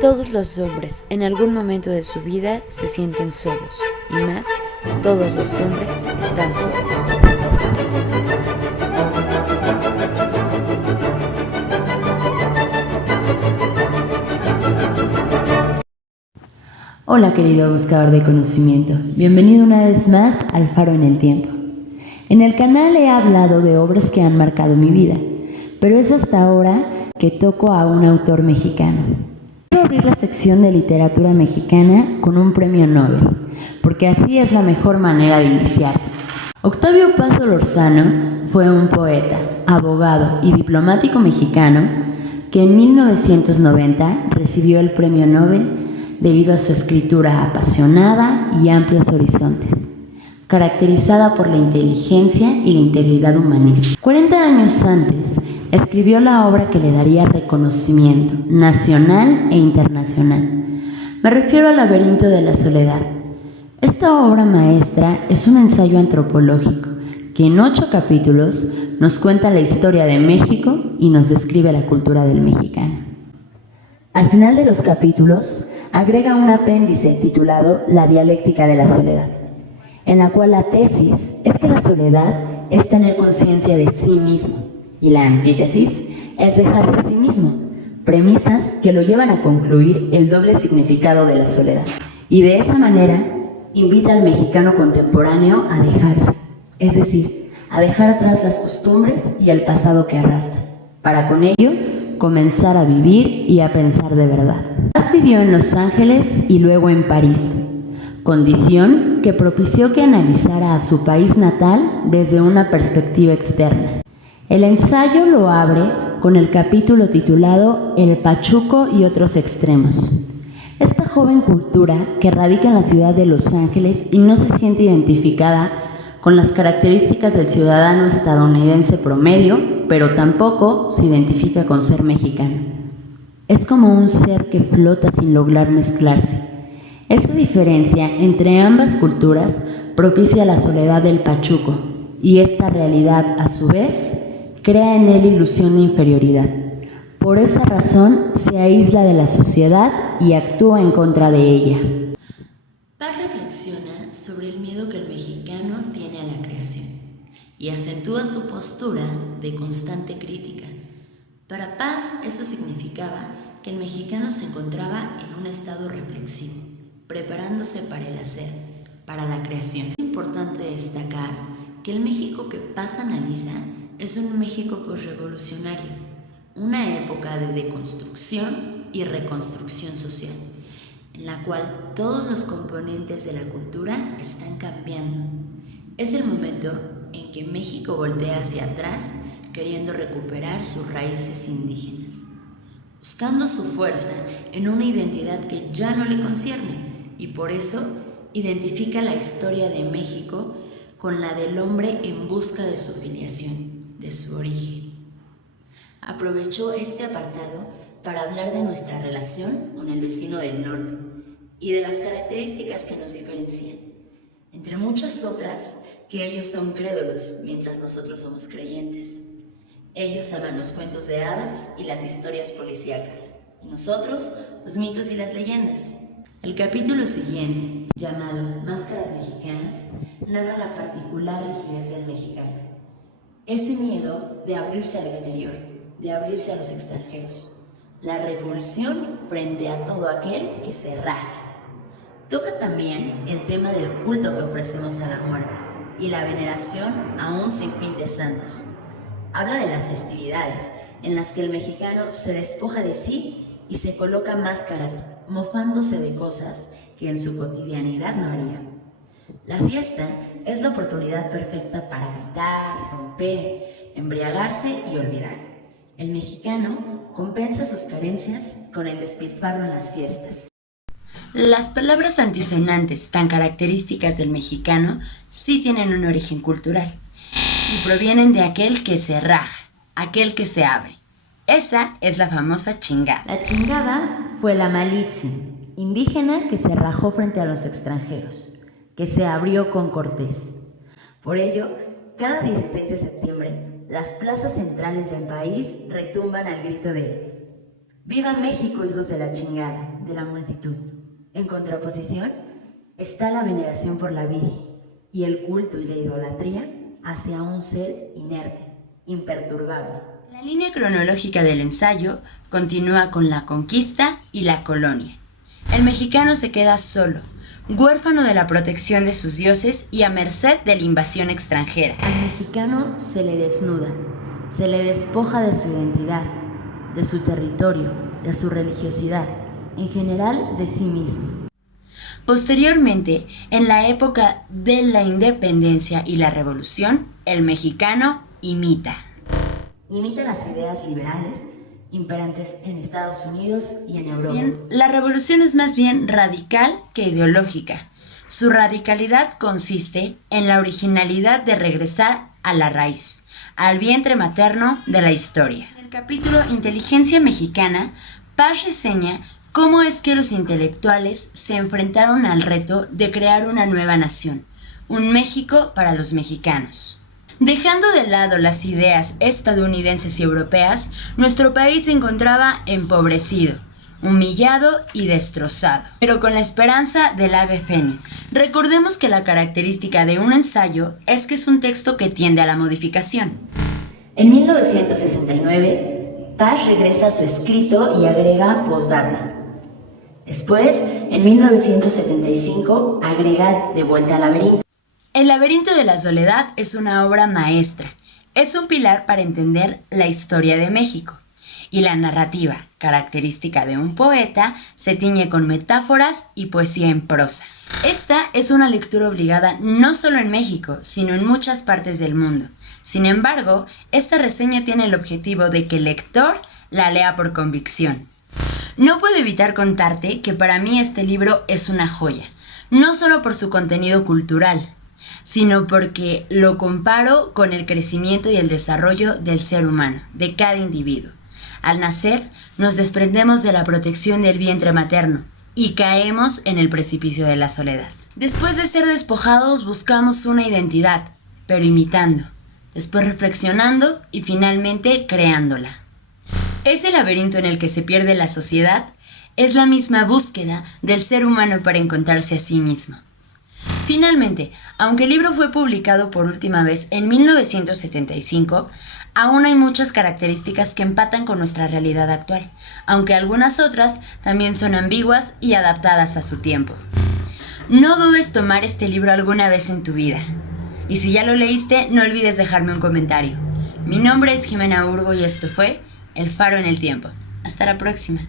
Todos los hombres en algún momento de su vida se sienten solos, y más, todos los hombres están solos. Hola querido buscador de conocimiento, bienvenido una vez más al Faro en el Tiempo. En el canal he hablado de obras que han marcado mi vida, pero es hasta ahora que toco a un autor mexicano. Quiero abrir la sección de literatura mexicana con un premio Nobel, porque así es la mejor manera de iniciar. Octavio Paz Solórzano fue un poeta, abogado y diplomático mexicano que en 1990 recibió el premio Nobel debido a su escritura apasionada y amplios horizontes, caracterizada por la inteligencia y la integridad humanista. 40 años antes, escribió la obra que le daría reconocimiento nacional e internacional. Me refiero al Laberinto de la Soledad. Esta obra maestra es un ensayo antropológico que en 8 capítulos nos cuenta la historia de México y nos describe la cultura del mexicano. Al final de los capítulos, agrega un apéndice titulado La dialéctica de la soledad, en la cual la tesis es que la soledad es tener conciencia de sí mismo y la antítesis es dejarse a sí mismo, premisas que lo llevan a concluir el doble significado de la soledad. Y de esa manera invita al mexicano contemporáneo a dejarse, es decir, a dejar atrás las costumbres y el pasado que arrastra, para con ello comenzar a vivir y a pensar de verdad. Paz vivió en Los Ángeles y luego en París, condición que propició que analizara a su país natal desde una perspectiva externa. El ensayo lo abre con el capítulo titulado El Pachuco y otros extremos. Esta joven cultura que radica en la ciudad de Los Ángeles y no se siente identificada con las características del ciudadano estadounidense promedio, pero tampoco se identifica con ser mexicano. Es como un ser que flota sin lograr mezclarse. Esta diferencia entre ambas culturas propicia la soledad del Pachuco, y esta realidad, a su vez, crea en él ilusión de inferioridad. Por esa razón, se aísla de la sociedad y actúa en contra de ella. Paz reflexiona sobre el miedo que el mexicano tiene a la creación y acentúa su postura de constante crítica. Para Paz, eso significaba que el mexicano se encontraba en un estado reflexivo, preparándose para el hacer, para la creación. Es importante destacar que el México que Paz analiza es un México posrevolucionario, una época de deconstrucción y reconstrucción social, en la cual todos los componentes de la cultura están cambiando. Es el momento en que México voltea hacia atrás queriendo recuperar sus raíces indígenas, buscando su fuerza en una identidad que ya no le concierne, y por eso identifica la historia de México con la del hombre en busca de su filiación, de su origen. Aprovechó este apartado para hablar de nuestra relación con el vecino del norte y de las características que nos diferencian, entre muchas otras, que ellos son crédulos mientras nosotros somos creyentes. Ellos aman los cuentos de hadas y las historias policíacas, y nosotros los mitos y las leyendas. El capítulo siguiente, llamado Máscaras Mexicanas, narra la particular rigidez del mexicano. Ese miedo de abrirse al exterior, de abrirse a los extranjeros. La repulsión frente a todo aquel que se raja. Toca también el tema del culto que ofrecemos a la muerte y la veneración a un sinfín de santos. Habla de las festividades en las que el mexicano se despoja de sí y se coloca máscaras, mofándose de cosas que en su cotidianidad no haría. La fiesta es la oportunidad perfecta para gritar, romper, embriagarse y olvidar. El mexicano compensa sus carencias con el despilfarro en las fiestas. Las palabras antisonantes tan características del mexicano sí tienen un origen cultural y provienen de aquel que se raja, aquel que se abre. Esa es la famosa chingada. La chingada fue la Malitzin, indígena que se rajó frente a los extranjeros, que se abrió con Cortés. Por ello, cada 16 de septiembre, las plazas centrales del país retumban al grito de ¡Viva México, hijos de la chingada, de la multitud! En contraposición está la veneración por la Virgen y el culto y la idolatría hacia un ser inerte, imperturbable. La línea cronológica del ensayo continúa con la conquista y la colonia. El mexicano se queda solo, huérfano de la protección de sus dioses y a merced de la invasión extranjera. Al mexicano se le desnuda, se le despoja de su identidad, de su territorio, de su religiosidad, en general de sí mismo. Posteriormente, en la época de la independencia y la revolución, el mexicano imita. Imita las ideas liberales imperantes en Estados Unidos y en Europa. Bien, la revolución es más bien radical que ideológica. Su radicalidad consiste en la originalidad de regresar a la raíz, al vientre materno de la historia. En el capítulo Inteligencia Mexicana, Paz reseña cómo es que los intelectuales se enfrentaron al reto de crear una nueva nación, un México para los mexicanos. Dejando de lado las ideas estadounidenses y europeas, nuestro país se encontraba empobrecido, humillado y destrozado, pero con la esperanza del ave fénix. Recordemos que la característica de un ensayo es que es un texto que tiende a la modificación. En 1969, Paz regresa a su escrito y agrega postdata. Después, en 1975, agrega De vuelta al laberinto. El laberinto de la soledad es una obra maestra. Es un pilar para entender la historia de México. Y la narrativa, característica de un poeta, se tiñe con metáforas y poesía en prosa. Esta es una lectura obligada no solo en México, sino en muchas partes del mundo. Sin embargo, esta reseña tiene el objetivo de que el lector la lea por convicción. No puedo evitar contarte que para mí este libro es una joya, no solo por su contenido cultural, sino porque lo comparo con el crecimiento y el desarrollo del ser humano, de cada individuo. Al nacer, nos desprendemos de la protección del vientre materno y caemos en el precipicio de la soledad. Después de ser despojados, buscamos una identidad, pero imitando, después reflexionando y finalmente creándola. Ese laberinto en el que se pierde la sociedad es la misma búsqueda del ser humano para encontrarse a sí mismo. Finalmente, aunque el libro fue publicado por última vez en 1975, aún hay muchas características que empatan con nuestra realidad actual, aunque algunas otras también son ambiguas y adaptadas a su tiempo. No dudes tomar este libro alguna vez en tu vida. Y si ya lo leíste, no olvides dejarme un comentario. Mi nombre es Jimena Urgo y esto fue El Faro en el Tiempo. Hasta la próxima.